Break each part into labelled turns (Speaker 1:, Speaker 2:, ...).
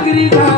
Speaker 1: Gokul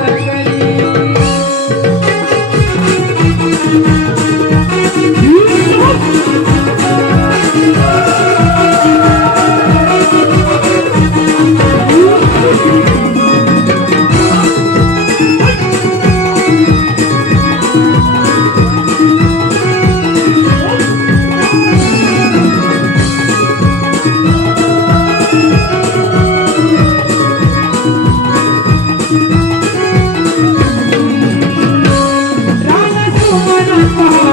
Speaker 1: Thank you.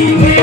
Speaker 1: see me.